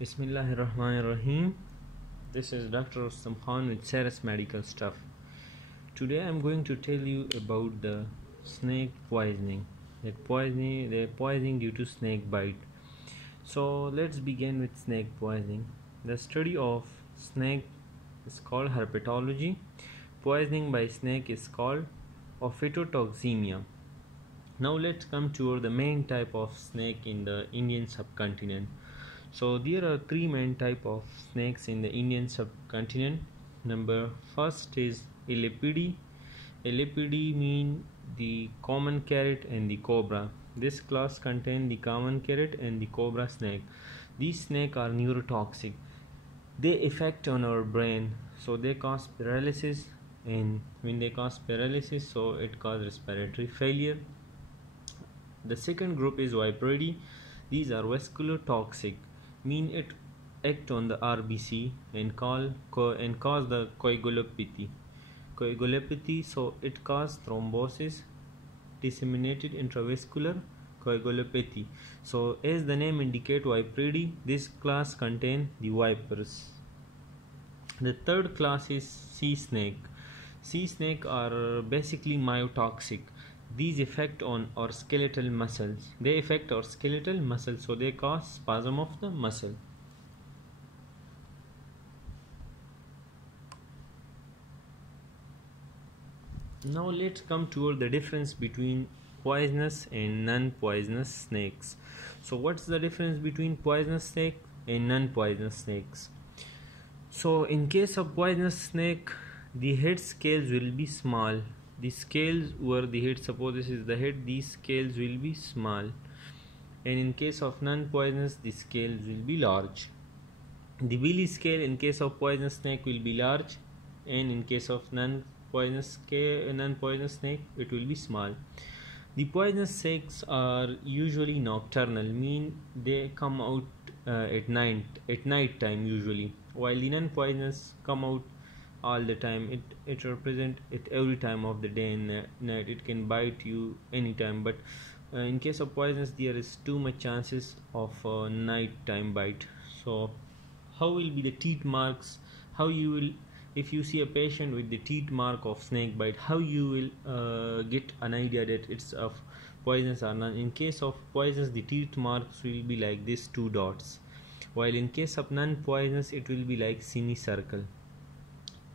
Bismillahirrahmanirrahim. This is Dr. Rustam Khan with Saras Medical Stuff. Today I am going to tell you about the snake poisoning. The poisoning due to snake bite. So let's begin with snake poisoning. The study of snake is called herpetology. Poisoning by snake is called ophitotoxemia. Now let's come to the main type of snake in the Indian subcontinent. So there are three main type of snakes in the Indian subcontinent. First is Ellipidi. Ellipidi mean the common carrot and the cobra. This class contain the common carrot and the cobra snake. These snakes are neurotoxic. They affect on our brain, so they cause paralysis, and when they cause paralysis, so it causes respiratory failure. The second group is Viperidae. These are vascular toxic, mean it act on the RBC and cause the coagulopathy. So it cause thrombosis, disseminated intravascular coagulopathy. So as the name indicate, Viperidae, this class contain the vipers. The third class is sea snake. Sea snake are basically myotoxic. These affect on our skeletal muscles. They affect our skeletal muscles, so they cause spasm of the muscle. Now let's come to the difference between poisonous and non-poisonous snakes. So what's the difference between poisonous snake and non-poisonous snakes? So in case of poisonous snake, the head scales will be small. The scales where the head, suppose this is the head, these scales will be small. And in case of non-poisonous, the scales will be large. The belly scale in case of poisonous snake will be large, and in case of non-poisonous snake, it will be small. The poisonous snakes are usually nocturnal, mean they come out at night time usually, while the non-poisonous come out all the time. It represent it every time of the day and night. It can bite you anytime, but in case of poisonous, there is too much chances of night time bite. So how will be the teeth marks? How you will, if you see a patient with the teeth mark of snake bite, how you will get an idea that it's of poisonous or not? In case of poisonous, the teeth marks will be like this, two dots, while in case of non-poisonous, it will be like semicircle.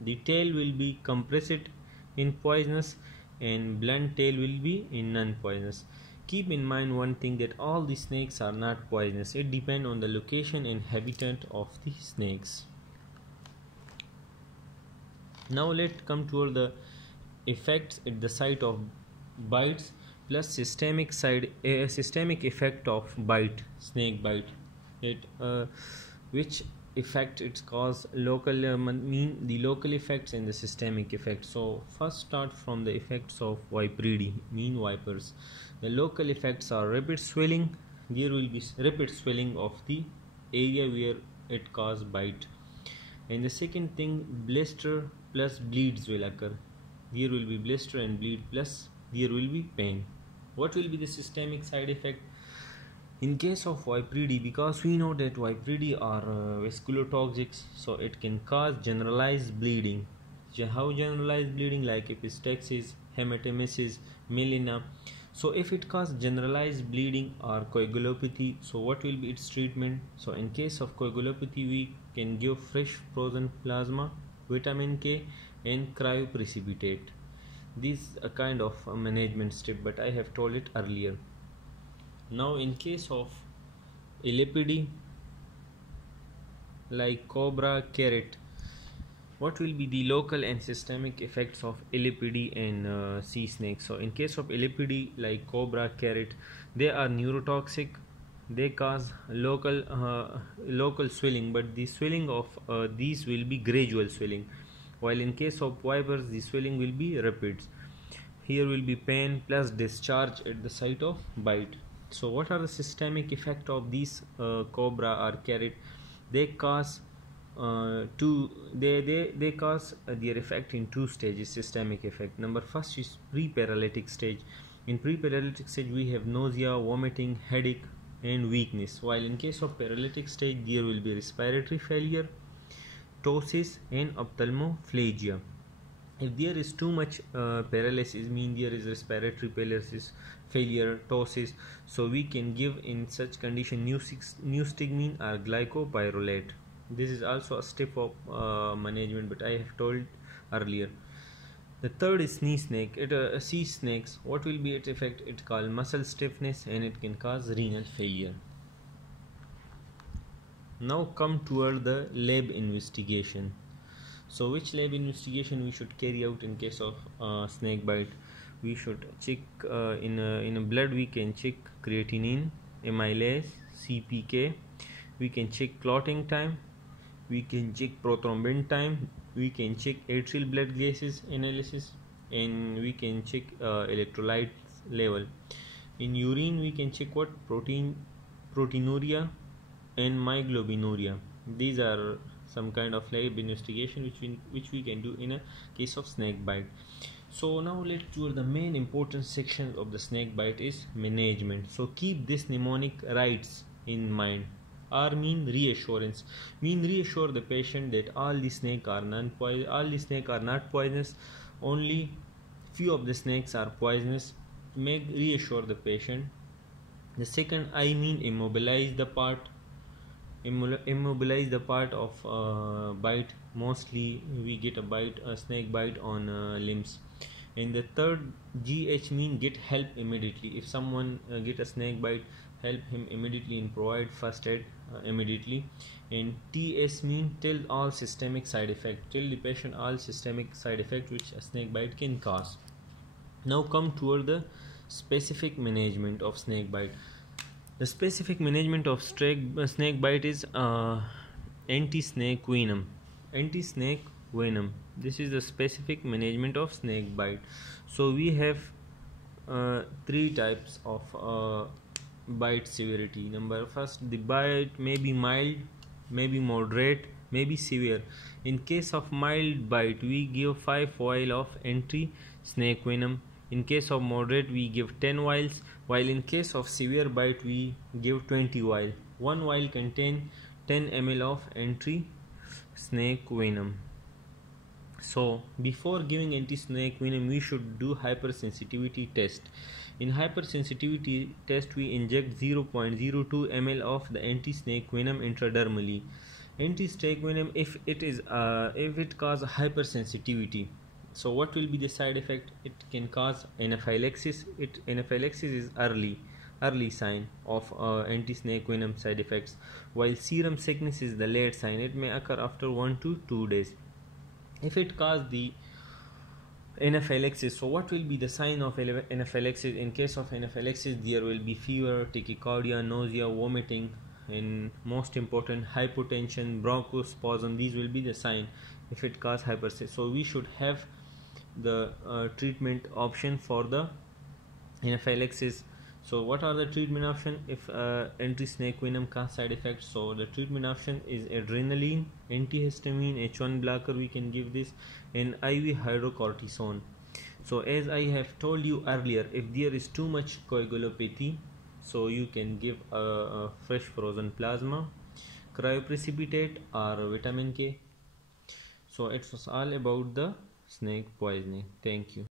The tail will be compressed in poisonous and blunt tail will be in non-poisonous. Keep in mind one thing, that all the snakes are not poisonous. It depends on the location and habitat of the snakes. Now let's come to the effects at the site of bites plus systemic effect of snake bite. Which effect it cause local, mean the local effects and the systemic effects. So first start from the effects of Viperidae, mean vipers. The local effects are rapid swelling. There will be rapid swelling of the area where it cause bite. And the second thing, blister plus bleeds will occur. There will be blister and bleed plus there will be pain. What will be the systemic side effect? In case of Viperidae, because we know that Viperidae are vascular toxics, so it can cause generalized bleeding. How generalized bleeding? Like epistaxis, hematemesis, melena. So if it causes generalized bleeding or coagulopathy, so what will be its treatment? So in case of coagulopathy, we can give fresh frozen plasma, vitamin K and cryoprecipitate. This is a kind of a management step, but I have told it earlier. Now in case of Ellipidi, like cobra, carrot, what will be the local and systemic effects of Ellipidi and sea snake? So in case of Ellipidi, like cobra, carrot, they are neurotoxic. They cause local swelling, but the swelling of these will be gradual swelling, while in case of vipers, the swelling will be rapid. Here will be pain plus discharge at the site of bite. So what are the systemic effect of these cobra or carrot? They cause they cause their effect in two stages, systemic effect. First is pre-paralytic stage. In pre-paralytic stage, we have nausea, vomiting, headache and weakness, while in case of paralytic stage there will be respiratory failure, ptosis and ophthalmoplegia. If there is too much paralysis, mean there is respiratory paralysis, failure, ptosis, so we can give in such condition neostigmine or glycopyrrolate. This is also a step of management, but I have told earlier. The third is sea snakes. What will be its effect? It called muscle stiffness and it can cause renal failure. Now come toward the lab investigation. So which lab investigation we should carry out in case of snake bite? We should check in a blood. We can check creatinine, amylase, CPK. We can check clotting time. We can check prothrombin time. We can check atrial blood gases analysis, and we can check electrolyte level. In urine we can check what? Proteinuria and myoglobinuria. These are some kind of lab investigation which we can do in a case of snake bite. So now let's do the main important section of the snake bite is management. So keep this mnemonic rights in mind. R mean reassurance, mean reassure the patient that all the snake are not poisonous, only few of the snakes are poisonous. Make reassure the patient. The second I mean immobilize the part of bite. Mostly we get a snake bite on limbs. And the third GH mean get help immediately. If someone get a snake bite, help him immediately and provide first aid immediately. And TS mean tell all systemic side effect, tell the patient all systemic side effect which a snake bite can cause. Now come toward the specific management of snake bite. The specific management of snake bite is anti-snake venom. Anti-snake venom. This is the specific management of snake bite. So we have three types of bite severity. Number first, the bite may be mild, may be moderate, may be severe. In case of mild bite, we give 5 vials of anti-snake venom. In case of moderate, we give 10 vials, while in case of severe bite, we give 20 vials. One vial contains 10 ml of anti-snake venom. So before giving anti-snake venom, we should do hypersensitivity test. In hypersensitivity test, we inject 0.02 ml of the anti-snake venom intradermally. Anti-snake venom, if it causes hypersensitivity, so what will be the side effect? It can cause anaphylaxis. Anaphylaxis is early sign of anti-snake venom side effects, while serum sickness is the late sign. It may occur after 1 to 2 days. If it causes the anaphylaxis, so what will be the sign of anaphylaxis? In case of anaphylaxis, there will be fever, tachycardia, nausea, vomiting, and most important, hypotension, bronchospasm. These will be the sign if it causes hypersensitivity. So we should have the treatment option for the anaphylaxis. So what are the treatment options if anti-snake venom cause side effects? So the treatment option is adrenaline, antihistamine, H1 blocker we can give this, and IV hydrocortisone. So as I have told you earlier, if there is too much coagulopathy, so you can give a fresh frozen plasma, cryoprecipitate or vitamin K. So it was all about the snake poisoning. Thank you.